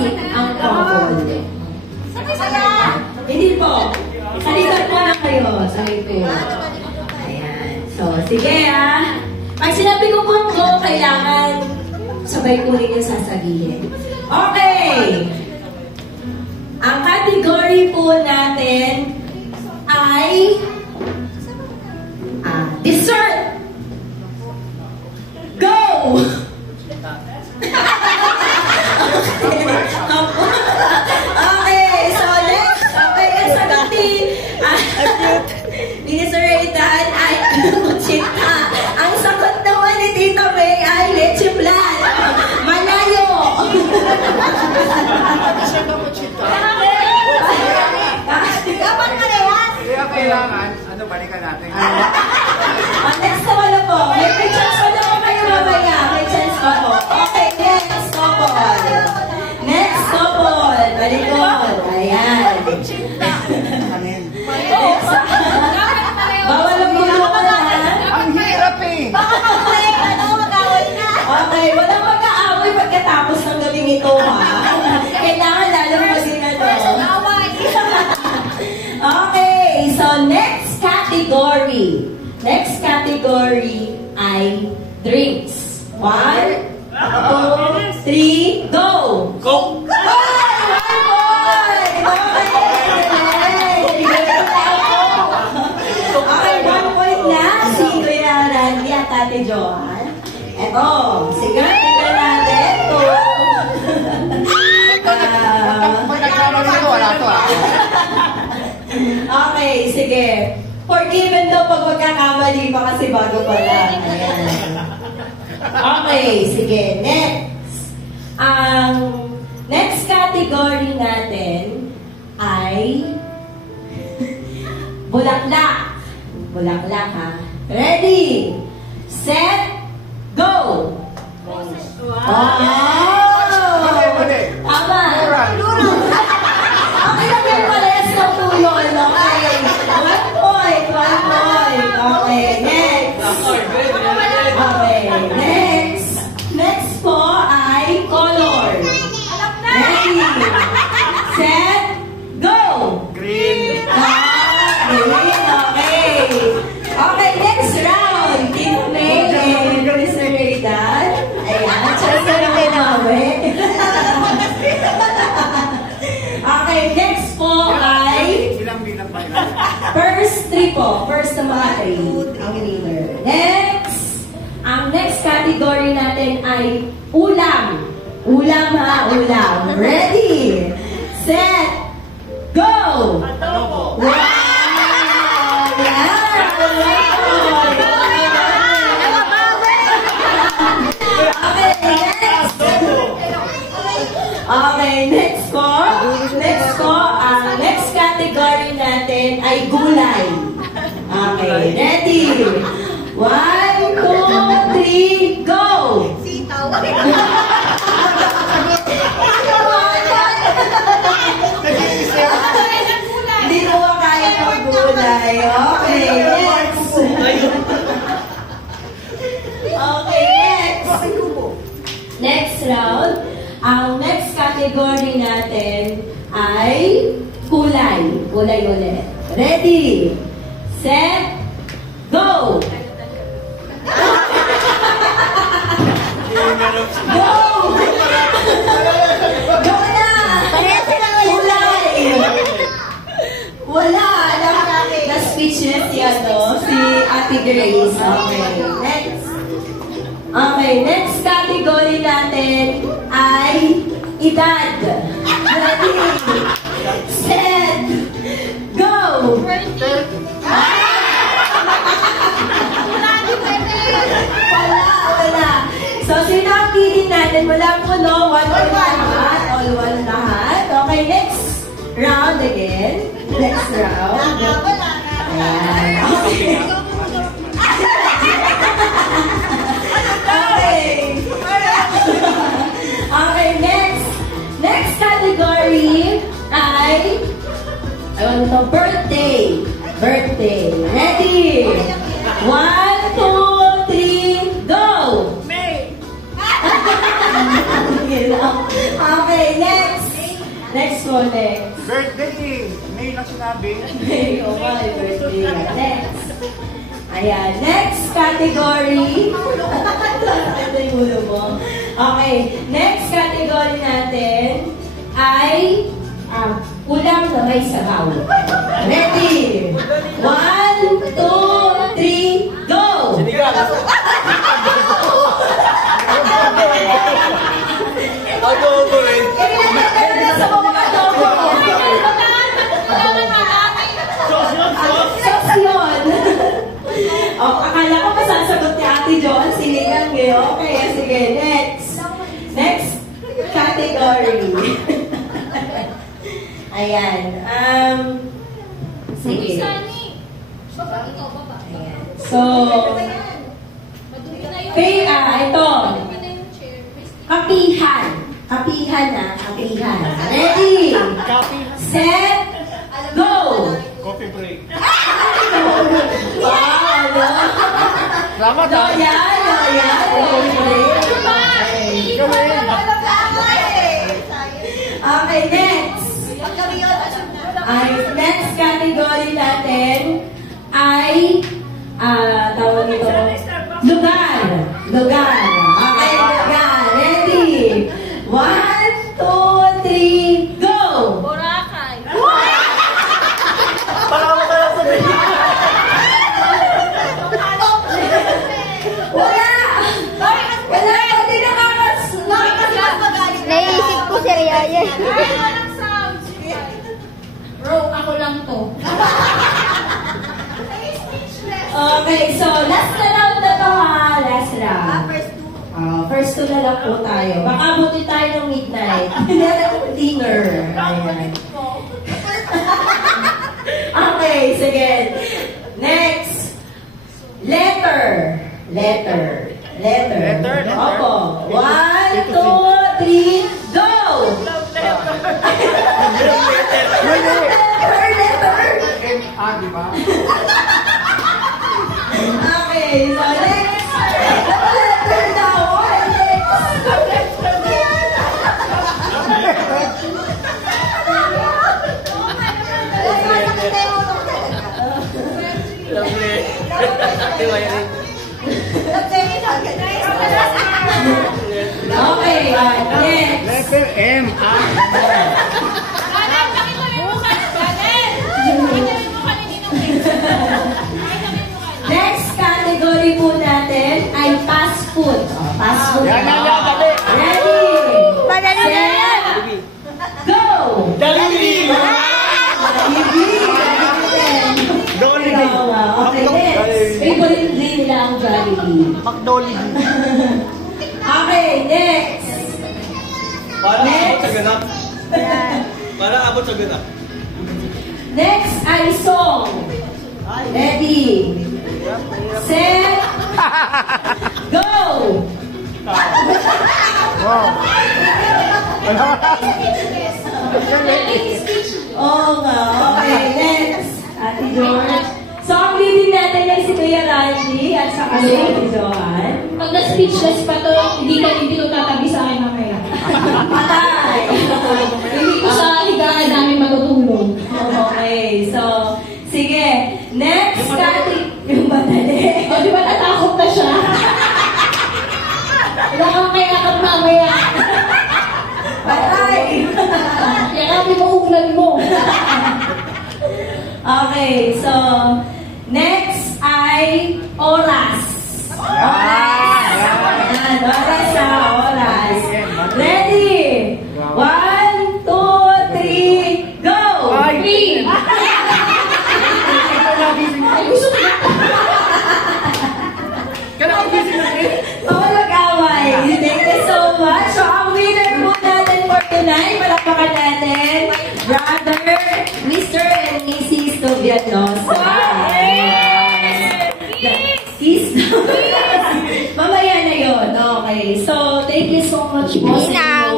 basic ang couple. Hindi po. Sa likod po na kayo. Sa likod. Ayan. So, sige ha. Pag sinabi ko po go, kailangan sabay ko rin yung sasabihin. Okay. Ang category po natin ay dessert. Go! Okay, so next, okay, ang sagot ni Sir Raytan ay kuchita. Ang sagot naman ni Tita May ay leche flan. Malayo. Dapat ka na yan. Kaya kailangan, balikan natin. Next naman na po. May chance pa naman kayo mamaya. May chance pa po. Okay, next couple. Next couple. Balikod. Ayan. Bawal ang bulungan na. Ang hirap eh. Okay, walang mag-aaway pagkatapos ng gabing ito ha. Kailangan lalong masinado. Okay, so next category. Next category ay drinks. 1, 2, 3, go! Go! Okay, 1 point na si Kuya Randy at Ate Johan. Eto, sige, tignan natin Pag nagsama dito, wala to ah. Okay, sige. Forgiven daw pag magkakamali pa kasi bago pa lang. Ayan. Okay, sige. Next. Ang next category natin ay bulaklak. Bulaklak ha. Ready? Set? Go! Wow! Tama! Okay lang yung pares na po yun. Okay. 1 point. 1 point. Okay. Next. Okay. Next. Next po ay color. Ready? Set? Go! Green. Green. Okay. Okay. Next round. Team May and Mr. Raydan. Ayan. Chance ka na kayo namin. Okay, next po ay Bilang-bilang pa yun. first 3 po. First na mga 3 ang winner. Next, ang next category natin ay ulam. Ulam ha, ulam. Ready? Set! Go! Wow! Yan! Okay, next. Okay, next po. Next po, ang next category natin ay gulay. Okay, ready? 1, 2, 3, go! Sitaw. Hindi ko kaya ng gulay. Okay, next. Okay, next. Next round. Ang next category natin ay kulay. Kulay ulit. Ready? Set? Go! Go! Go na! Kulay! Wala! Na-speechless si Ate Grace. Okay, next. Okay, next category natin ay edad. Ready? Set! Go! Wala. So, sino ang kilin natin? Wala po, no? 1 point lahat. All 1 lahat. Okay, next round again. Next round. Ayan. Okay. Okay, next. Next category ay birthday. Birthday. Ready? 1, 2, 3, go! May. Okay, next. Next po, next. Birthday. May na sinabi. May birthday. Next. Ayan, next category. Ito yung ulo mo. Okay, next category natin ay ulam na may sabaw. Ready? 1, 2, 3, go! Sinigang. Adobo rin. Sa mga adobo. Sos yun. Oh, akala ko masasagot ni Ate Joan, sinigang eh. Okay, sige, next. Next category. Ayan. Sige. Ayan. So, ito. Kapihan. Kapihan na. Kapihan. Ready? Set. Go! Coffee break. Wow! Salamat ha. Loyal! Okay, next. Next category natin ay tawag nito lugar. Lugar. Okay, lugar. Ready? 1, 2, 3, go! Boracay. Para mo tayo sabihin. Wala! Wala! Hindi Naisip ko si Riaya. Walang sounds. Bro, ako lang to. Okay, so last na round na to ha. Last round. First two na lang po tayo. Baka buti tayo ng midnight. Hindi na dinner. Ayan. Okay, sige. Next. Letter. Letter. Opo. 1, 2, 3, go! Letter. Di ba? Okay, so next. Letter daw. Lovely. Okay, next. Letter M. Next category po natin ay fast food. Fast food. Yan, dali. Ready? Madali na yan. Go! Jollibee. Jollibee. Okay, next. Favorite din nila ang Jollibee. McDolly. Okay, next. Para abot Next. sa ganap. Para abot sa ganap. Next ay song. Ready? Set. Go! Wow. Oo nga. Okay, next. Ate George. So, ang leading natin ay si Kuya Randy at saka si Ate Joan. Pag na-speechless pa to, hindi ko tatabi sa akin mamaya. Patay! Hindi ko sa higaan namin matutulog. Okay, so, sige. Next category. Yung madali. O, di ba natakot na siya? Wala kang kayakap mamaya. Patay! Yakapin mo ulan mo. Okay, so, next ay oras. Ayan, oras sa oras. Ready? 1, 2, 3, go! 3. Ay, gusto ko na. Bawal mag-away. Thank you so much. So, ang winner po natin for tonight, palapakan natin, Brother, Mr. and Mrs. Tobianosa. Kiss! Mamaya na yun. Okay. So, thank you so much po. Nina.